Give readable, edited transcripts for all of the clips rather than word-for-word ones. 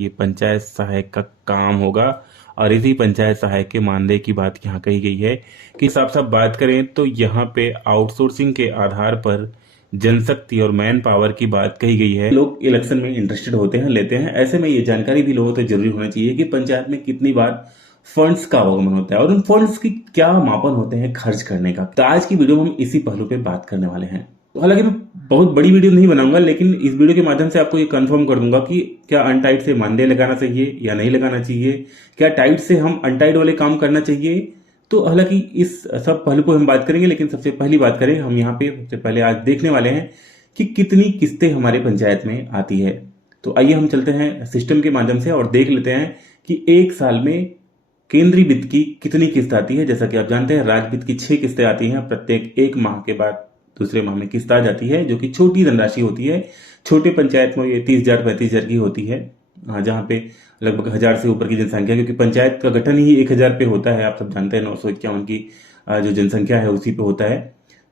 ये पंचायत सहायक का काम होगा। और इसी पंचायत सहायक के मानदेय की बात यहाँ कही गई है कि साफ साफ बात करें तो यहाँ पे आउटसोर्सिंग के आधार पर जनशक्ति और मैन पावर की बात कही गई है। लोग इलेक्शन में इंटरेस्टेड होते हैं, लेते हैं, ऐसे में ये जानकारी भी लोगों को जरूरी होना चाहिए कि पंचायत में कितनी बार फंड्स का आगमन होता है और उन फंड्स की क्या मापन होते हैं खर्च करने का। तो आज की वीडियो में हम इसी पहलू पे बात करने वाले हैं। तो हालांकि मैं बहुत बड़ी वीडियो नहीं बनाऊंगा, लेकिन इस वीडियो के माध्यम से आपको ये कंफर्म कर दूंगा कि क्या अनटाइड से मानदेय लगाना चाहिए या नहीं लगाना चाहिए, क्या टाइट से हम अनटाइड वाले काम करना चाहिए। तो हालांकि इस सब पहलू पर हम बात करेंगे, लेकिन सबसे पहली बात करें हम यहाँ पे सबसे पहले आज देखने वाले हैं कि कितनी किस्तें हमारे पंचायत में आती है। तो आइए हम चलते हैं सिस्टम के माध्यम से और देख लेते हैं कि एक साल में केंद्रीय वित्त की कितनी किस्त आती है। जैसा कि आप जानते हैं राज्य वित्त की 6 किस्तें आती हैं, प्रत्येक एक माह के बाद दूसरे माह में किस्त आ जाती है, जो कि छोटी धनराशि होती है। छोटे पंचायत में ये 30,000 35,000 की होती है, जहाँ पे लगभग 1000 से ऊपर की जनसंख्या, क्योंकि पंचायत का गठन ही 1000 पे होता है। आप सब जानते हैं 951 की जो जनसंख्या है उसी पे होता है।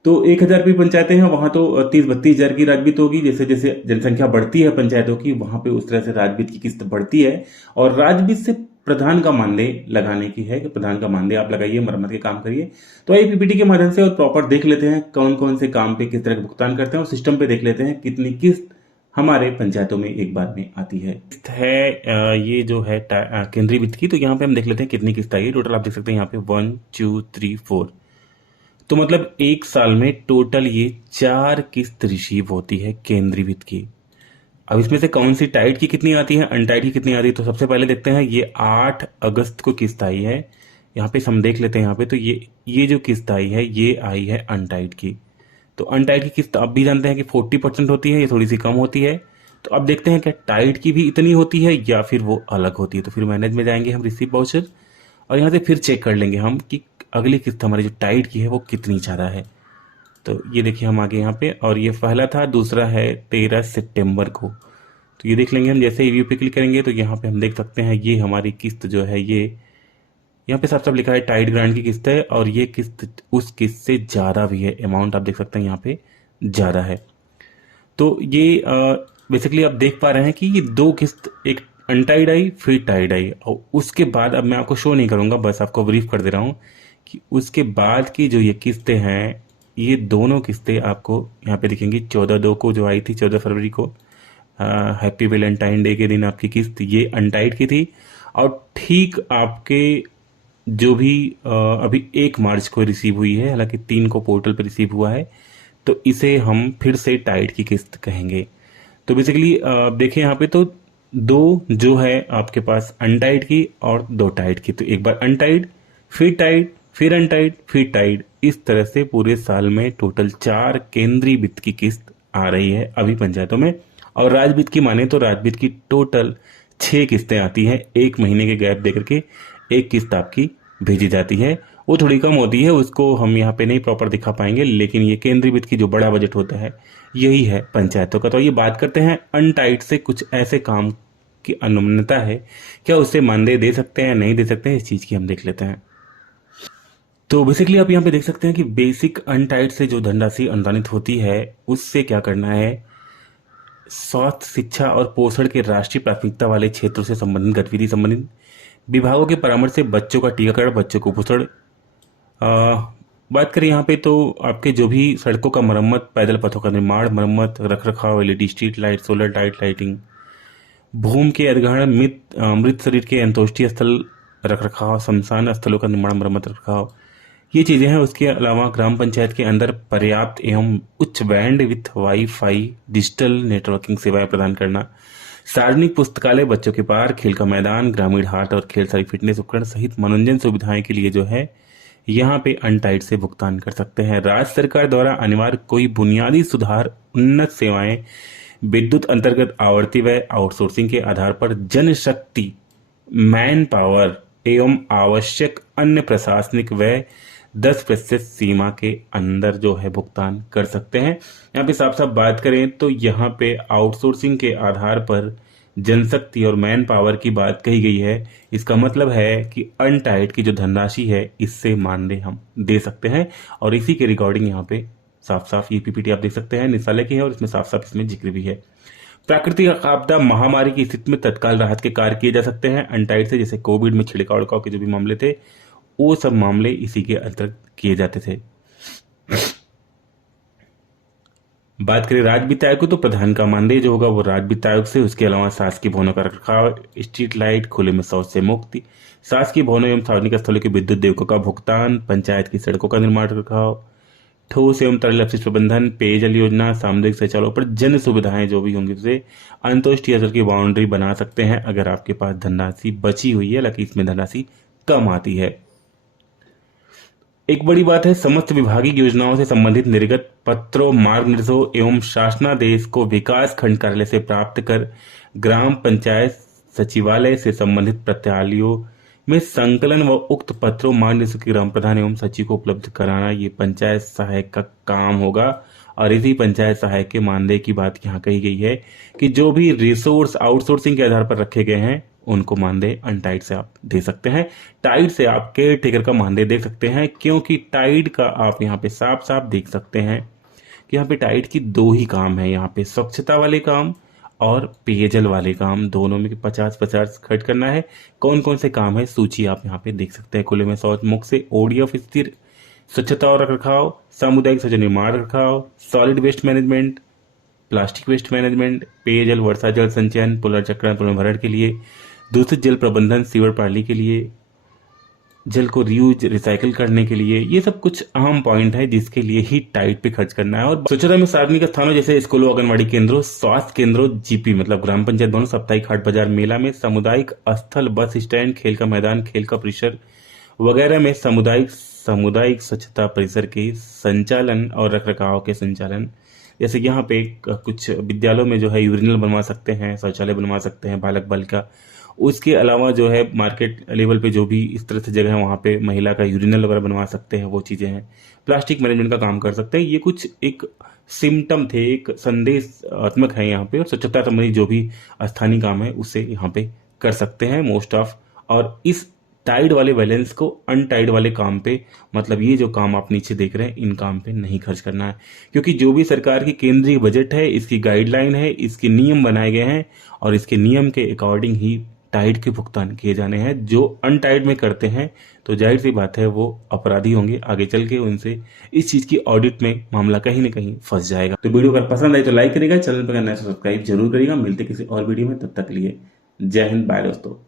तो 1000 पे पंचायतें हैं, वहां तो 30-32,000 की राज्य होगी। जैसे जैसे जनसंख्या बढ़ती है पंचायतों की, वहां पे उस तरह से राज्य की किस्त बढ़ती है। और राज्य से प्रधान का मानदेय लगाने की है कि प्रधान का मानदेय आप लगाइए, मरम्मत के काम करिए। तो आइए पीपीटी के माध्यम से और प्रॉपर देख लेते हैं कौन कौन से काम पे किस तरह का भुगतान करते हैं और सिस्टम पे देख लेते हैं कितनी किस्त हमारे पंचायतों में एक बार में आती है। किस्त है ये जो है केंद्रीय वित्त की। तो यहाँ पे हम देख लेते हैं कितनी किस्त आई है। टोटल आप देख सकते हैं यहाँ पे 1 2 3 4। तो मतलब एक साल में टोटल ये 4 किस्त रिसीव होती है केंद्रीय वित्त की। अब इसमें से कौन सी टाइट की कितनी आती है, अनटाइट की कितनी आती है, तो सबसे पहले देखते हैं। ये 8 अगस्त को किस्त आई है। यहाँ पे हम देख लेते हैं। यहाँ पे तो ये जो किस्त आई है ये आई है अनटाइट की। तो अनटाइट की किस्त आप भी जानते हैं कि 40% होती है, ये थोड़ी सी कम होती है। तो अब देखते हैं क्या टाइट की भी इतनी होती है या फिर वो अलग होती है। तो फिर मैनेज में जाएंगे हम, रिसीव वाउचर, और यहाँ से फिर चेक कर लेंगे हम कि अगली किस्त हमारी जो टाइट की है वो कितनी ज़्यादा है। तो ये देखिए हम आगे यहाँ पे, और ये पहला था, दूसरा है 13 सितंबर को। तो ये देख लेंगे हम। जैसे रिव्यू पे क्लिक करेंगे तो यहाँ पे हम देख सकते हैं ये हमारी किस्त जो है ये यहाँ पे साफ साफ लिखा है टाइट ग्रांट की किस्त है, और ये किस्त उस किस्त से ज़्यादा भी है। अमाउंट आप देख सकते हैं यहाँ पे ज़्यादा है। तो ये बेसिकली आप देख पा रहे हैं कि ये 2 किस्त, एक अनटाइड आई फिर टाइड आई, और उसके बाद अब मैं आपको शो नहीं करूँगा, बस आपको ब्रीफ कर दे रहा हूँ कि उसके बाद की जो ये किस्तें हैं, ये दोनों किस्तें आपको यहाँ पे दिखेंगी। 14/2 को जो आई थी, 14 फरवरी को, हैप्पी वैलेंटाइन डे के दिन आपकी किस्त ये अनटाइड की थी। और ठीक आपके जो भी अभी 1 मार्च को रिसीव हुई है, हालांकि 3 को पोर्टल पर रिसीव हुआ है, तो इसे हम फिर से टाइट की किस्त कहेंगे। तो बेसिकली देखें यहाँ पे तो 2 जो है आपके पास अनटाइड की और 2 टाइट की। तो एक बार अनटाइड, फिर टाइट, फिर अनटाइड, फिर टाइट, इस तरह से पूरे साल में टोटल 4 केंद्रीय वित्त की किस्त आ रही है अभी पंचायतों में। और राज्य वित्त की माने तो राज्य वित्त की टोटल 6 किस्तें आती हैं। 1 महीने के गैप देकर के एक किस्त आपकी भेजी जाती है। वो थोड़ी कम होती है, उसको हम यहाँ पे नहीं प्रॉपर दिखा पाएंगे, लेकिन ये केंद्रीय वित्त की जो बड़ा बजट होता है यही है पंचायतों का। तो ये बात करते हैं अनटाइट से कुछ ऐसे काम की अनुमन्यता है, क्या उससे मानदेय दे सकते हैं नहीं दे सकते हैं, इस चीज़ की हम देख लेते हैं। तो बेसिकली आप यहाँ पे देख सकते हैं कि बेसिक अनटाइट से जो धनराशि अनुदानित होती है उससे क्या करना है। स्वास्थ्य, शिक्षा और पोषण के राष्ट्रीय प्राथमिकता वाले क्षेत्रों से संबंधित गतिविधि संबंधित विभागों के परामर्श से बच्चों का टीकाकरण, बच्चों को पोषण। बात करें यहाँ पे तो आपके जो भी सड़कों का मरम्मत, पैदल पथों का निर्माण, मरम्मत, रखरखाव, LED street light, solar light lighting, भूमि के अधिग्रहण, मृत शरीर के अंत्येष्टि स्थल रखरखाव, शमशान स्थलों का निर्माण, मरम्मत, रखरखाव, ये चीज़ें हैं। उसके अलावा ग्राम पंचायत के अंदर पर्याप्त एवं उच्च band with wifi digital networking सेवाएं प्रदान करना, सार्वजनिक पुस्तकालय, बच्चों के पार्क, खेल का मैदान, ग्रामीण हाट और खेल सारी फिटनेस उपकरण सहित मनोरंजन सुविधाएं के लिए जो है यहाँ पे अनटाइड से भुगतान कर सकते हैं। राज्य सरकार द्वारा अनिवार्य कोई बुनियादी सुधार, उन्नत सेवाएं, विद्युत अंतर्गत आवर्ती व्यय, आउटसोर्सिंग के आधार पर जनशक्ति, मैन पावर एवं आवश्यक अन्य प्रशासनिक व्यय 10% सीमा के अंदर जो है भुगतान कर सकते हैं। यहाँ पे साफ साफ बात करें तो यहाँ पे आउटसोर्सिंग के आधार पर जनशक्ति और मैन पावर की बात कही गई है। इसका मतलब है कि अनटाइड की जो धनराशि है इससे मानदेय हम दे सकते हैं, और इसी के रिकॉर्डिंग यहाँ पे साफ साफ ये पीपीटी आप देख सकते हैं, निदेशालय की है और इसमें साफ साफ इसमें जिक्र भी है। प्राकृतिक आपदा महामारी की स्थिति में तत्काल राहत के कार्य किए जा सकते हैं अनटाइड से, जैसे कोविड में छिड़काव उड़काव के जो भी मामले थे वो सब मामले इसी के अंतर्गत किए जाते थे। बात करें राज्य वित्त आयोग को, तो प्रधान का मानदेय जो होगा वो राज्य वित्त आयोग से, उसके अलावा शासकीय भवनों का रखरखाव, स्ट्रीट लाइट, खुले में शौच से मुक्ति, शासकीय भवनों एवं सार्वजनिक स्थलों के विद्युत देयकों का भुगतान, पंचायत की सड़कों का निर्माण रखरखाव, ठोस एवं तरल अपशिष्ट प्रबंधन, पेयजल योजना, सामुदायिक शौचालयों पर जन सुविधाएं जो भी होंगी उसे अंत्योष्ठीय जल की बाउंड्री बना सकते हैं अगर आपके पास धनराशि बची हुई है, हालांकि इसमें धनराशि कम आती है। एक बड़ी बात है, समस्त विभागीय योजनाओं से संबंधित निर्गत पत्रों, मार्ग निर्देशों एवं शासनादेश को विकास खंड कार्यालय से प्राप्त कर ग्राम पंचायत सचिवालय से संबंधित प्रत्यालयों में संकलन व उक्त पत्रों, मार्ग निर्देशों की ग्राम प्रधान एवं सचिव को उपलब्ध कराना ये पंचायत सहायक का काम होगा। और इसी पंचायत सहायक के मानदेय की बात यहाँ कही गई है कि जो भी रिसोर्स आउटसोर्सिंग के आधार पर रखे गए हैं उनको मानदेय अनटाइड से आप दे सकते हैं। टाइड से आप केयर टेकर का मानदेय देख सकते हैं, क्योंकि टाइड का आप यहाँ पे साफ साफ देख सकते हैं कि यहाँ पे टाइड की दो ही काम है, यहाँ पे स्वच्छता वाले काम और पेयजल वाले काम, दोनों में 50-50 खर्च करना है। कौन कौन से काम है सूची आप यहाँ पे देख सकते हैं। खुले में शौच मुक्त से ओडीएफ स्थिर, स्वच्छता और रखरखाव, सामुदायिक शौचालय निर्माण रखरखाव, solid waste management, plastic waste management, पेयजल वर्षा जल संचयन, पुनर्चक्रण पुनर्भरण के लिए, दूषित जल प्रबंधन, सीवर प्रणाली के लिए, जल को रीयूज रिसाइकिल करने के लिए, ये सब कुछ अहम पॉइंट है जिसके लिए ही टाइड पे खर्च करना है। और स्वच्छता में सार्वजनिक स्थानों जैसे स्कूलों, आंगनबाड़ी केंद्रों, स्वास्थ्य केंद्रों, जीपी मतलब ग्राम पंचायत भवन, साप्ताहिक हाट बाजार मेला में, सामुदायिक स्थल, बस स्टैंड, खेल का मैदान, खेल का परिसर वगैरह में सामुदायिक स्वच्छता परिसर के संचालन और रखरखाव के संचालन, जैसे यहाँ पे कुछ विद्यालयों में जो है यूरिनल बनवा सकते हैं, शौचालय बनवा सकते हैं बालक बालिका। उसके अलावा जो है मार्केट लेवल पे जो भी इस तरह से जगह है वहाँ पे महिला का यूरिनल वगैरह बनवा सकते हैं, वो चीज़ें हैं। प्लास्टिक मैनेजमेंट का काम कर सकते हैं। ये कुछ एक सिम्टम थे, एक संदेशात्मक है यहाँ पे। और स्वच्छता संबंधी जो भी स्थानीय काम है उससे यहाँ पे कर सकते हैं मोस्ट ऑफ। और इस टाइड वाले बैलेंस को अनटाइड वाले काम पे, मतलब ये जो काम आप नीचे देख रहे हैं इन काम पे नहीं खर्च करना है, क्योंकि जो भी सरकार की केंद्रीय बजट है, इसकी गाइडलाइन है, इसके नियम बनाए गए हैं और इसके नियम के अकॉर्डिंग ही टाइड के भुगतान किए जाने हैं। जो अनटाइड में करते हैं तो जाहिर सी बात है वो अपराधी होंगे, आगे चल के उनसे इस चीज की ऑडिट में मामला कहीं ना कहीं फंस जाएगा। तो वीडियो अगर पसंद आए तो लाइक करेगा, चैनल पर नया सब्सक्राइब जरूर करेगा। मिलते किसी और वीडियो में, तब तक के लिए जय हिंद, बाय दोस्तों।